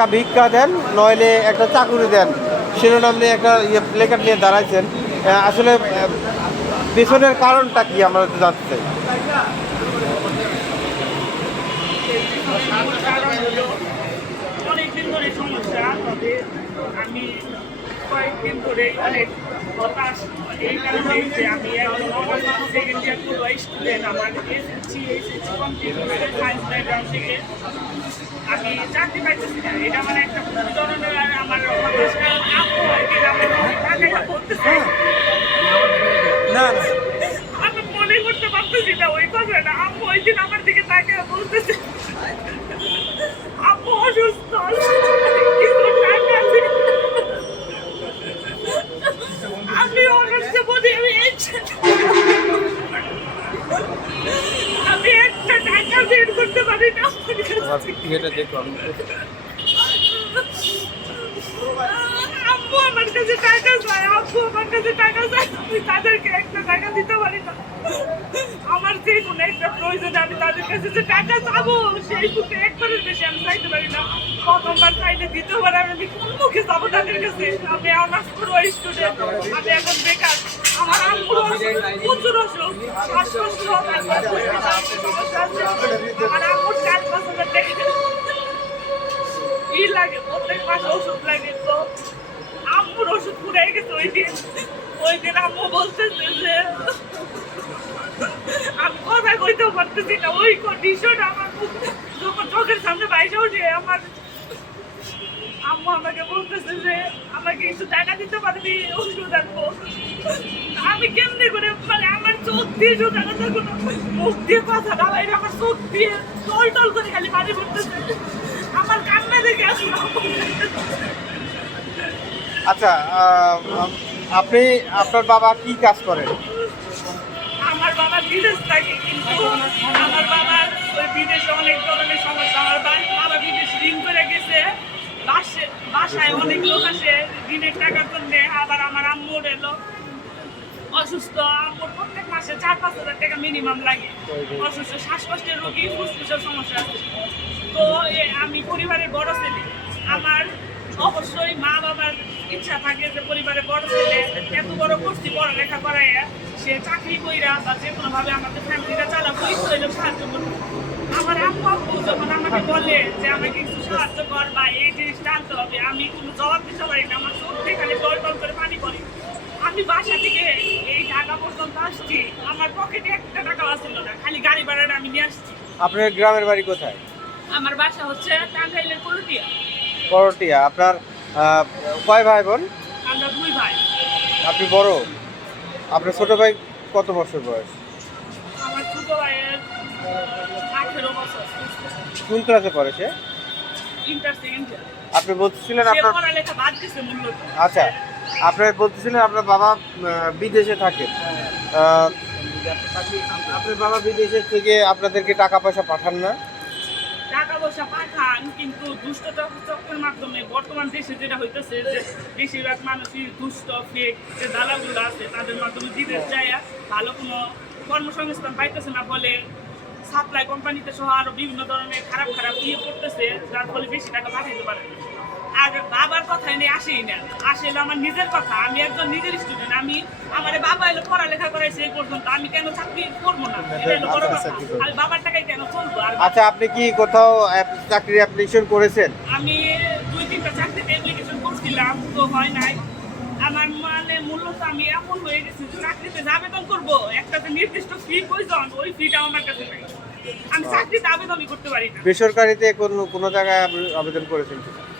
টাকা ভিক্ষা দেন, নইলে একটা চাকুরি দেন, শিরোনাম নিয়ে একটা প্লেকার্ড নিয়ে দাঁড়াইছেন। আসলে পেছনের কারণটা কি আমরা একটু জানতে চাই। অনেকদিন ধরে সমস্যা, তবে আমি কয়েকদিন ধরে অনেক হতাশ। এই কারণে যে আমি সেকেন্ড ইয়ার পুরো স্টুডেন্ট, আমার এসএসসি কমপ্লিট হয়েছে সায়েন্স ব্যাকগ্রাউন্ড থেকে। আমি চাকরি পাইতেছি না, এটা মানে একটা ধরনের আমার হতাশ। কারণ আপু একদিন আমার টাকাটা করতেছে না আমি মনে করতে পারতেছি না ওই কথাটা। আপু ওই দিন আমার দিকে তাকে বলতেছে আপু অসুস্থ, কিছু টাকা আছে। আমি অসুস্থ বলি আমি একটা টাকা বের করতে পারি না। আম্মু আমার কাছে টাকা চায়, আব্বু আমার কাছে টাকা চায়, আমি তাদেরকে একটা টাকা দিতে পারি না। আমার যে কোনো একটা প্রয়োজনে আমি তাদের কাছে যে টাকা চাবো, সেই সুখে একবারের বেশি আমি চাইতে পারি না। প্রথমবার চাইলে দ্বিতীয়বার আমি কোন মুখে যাবো তাদের কাছে? আমি অনার্স পুরো স্টুডেন্ট, আমি এখন বেকার। আমার আম্মুর প্রচুর অসুখ, শ্বাসকষ্ট, সমস্যা আছে। আমার আম্মুর 4 বছরের দেখে ই লাগে, প্রত্যেক মাসে ওষুধ লাগে। তো আম্মুর ওষুধ পুড়ে গেছে ওই দিন আম্মু বলতেছে যে আমি কথা কইতেও পারতেছি না। ওই কন্ডিশন আমার যখন চোখের সামনে বাইরে উঠে আমার আম্মু আমাকে বলতেছে যে আমাকে কিছু টাকা দিতে পারবি, ওষুধ আনবো। আমি কেমনি করে, মানে আমার চোখ দিয়ে শুধু কোনো মুখ দিয়ে কথা না বাইরে, আমার চোখ দিয়ে টল টল করে খালি পানি পড়তেছে। আমার কান্না দেখে আসলে আচ্ছা, আপনি আপনার বাবা কি কাজ করেন? আমার বাবা বিদেশ থাকে, কিন্তু আমার বাবার ওই বিদেশে অনেক ধরনের সমস্যা। আমার বাবা বিদেশ ঋণ করে গেছে, বাসায় অনেক লোক আসে ঋণের টাকার জন্য। আবার আমার আম্মুর এলো অসুস্থ, আম্মুর প্রত্যেক মাসে 4-5 হাজার টাকা মিনিমাম লাগে। অসুস্থ, শ্বাসকষ্টের রোগী, ফুসফুসের সমস্যা আছে। তো আমি পরিবারের বড় ছেলে, আমার অবশ্যই মা বাবার ইচ্ছা থাকে যে পরিবারের বড় ছেলে এত বড় করছি, পড়ালেখা করাইয়া সে চাকরি কইরা বা যে কোনোভাবে আমাদের ফ্যামিলিটা চালাবো, ইচ্ছা হইলে সাহায্য করবো। আমার আম্মু যখন আমাকে বলে যে আমাকে কিছু সাহায্য কর বা এই জিনিসটা আনতে হবে, আমি কোনো জবাব দিতে পারি না। আমার চোখ থেকে খালি টল টল করে পানি পড়ে। আমি বাসা থেকে এই ঢাকা পর্যন্ত আসছি, আমার পকেটে একটা টাকাও ছিল না, খালি গাড়ি ভাড়াটা আমি নিয়ে আসছি। আপনার গ্রামের বাড়ি কোথায়? আমার বাসা হচ্ছে টাঙ্গাইলের করটিয়া। করটিয়া। আপনার কয় ভাই বোন? আমরা 2 ভাই। আপনি বড়? আপনার ছোট ভাই কত বছর বয়স? আমার ছোট ভাইয়ের 18 বছর। কোন ক্লাসে পড়ে সে? Inter second year. আপনি বলতেছিলেন সে আপনার, পড়ালেখা বাদ দিছে মূলত। আচ্ছা, আপনি বলতেছিলেন আপনার বাবা বিদেশে থাকে। আপনার বাবা বিদেশে থেকে আপনাদেরকে টাকা পয়সা পাঠান না? টাকা পয়সা পাঠান, কিন্তু দুষ্ট চক্রের মাধ্যমে বর্তমান দেশে যেটা হইতেছে যে বেশিরভাগ মানুষই দুষ্ট ফেক যে দালালগুলো আছে, তাদের মাধ্যমে বিদেশ যায় ভালো কোনো কর্মসংস্থান পাইতেছে না বলে সাপ্লাই কোম্পানিতে সহ আরো বিভিন্ন ধরনের খারাপ খারাপ করতেছে, যার ফলে বেশি টাকা পাঠাইতে পারে না। আর বাবার কথা এনে আসেই না, আসলে আমার নিজের কথা। আমি একজন নিজের স্টুডেন্ট, আমি আমার বাবা এলো পড়ালেখা করাইছে এই পর্যন্ত, আমি কেন চাকরি করবো না? এটা হলো বড় কথা। আমি বাবার টাকায় কেন চলবো? আর আচ্ছা, আপনি কি কোথাও চাকরির অ্যাপ্লিকেশন করেছেন? আমি 2-3টা চাকরিতে অ্যাপ্লিকেশন করছিলাম, তো হয় নাই। আমার মানে মূলত আমি এমন হয়ে গেছি যে চাকরিতে যে আবেদন করবো, একটা যে নির্দিষ্ট ফি প্রয়োজন, ওই ফিটা আমার কাছে নাই। আমি চাকরিতে আবেদনই করতে পারি না। বেসরকারিতে কোনো জায়গায় আবেদন করেছেন?